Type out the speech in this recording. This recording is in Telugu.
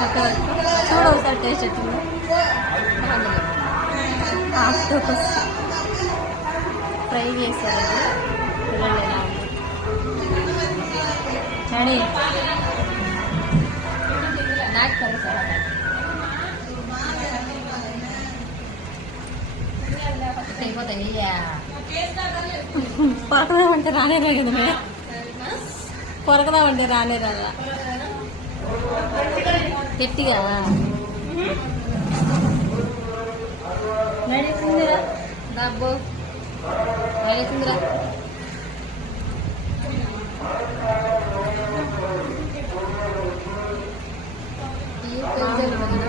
చూడు ఒకసారి టేస్ట్ ఎట్లుందో ఆక్టోపస్ ఫ్రై చేశారు చూడండి ఎలా ఉంది డాడీ నాకు అయిపోతాయి పొరకదామంటే రానే మే పొరకదామంటే రానే గట్టిగా నడిచిందిరా డబ్బు నడిచిందిరా ఈ పెంచాలి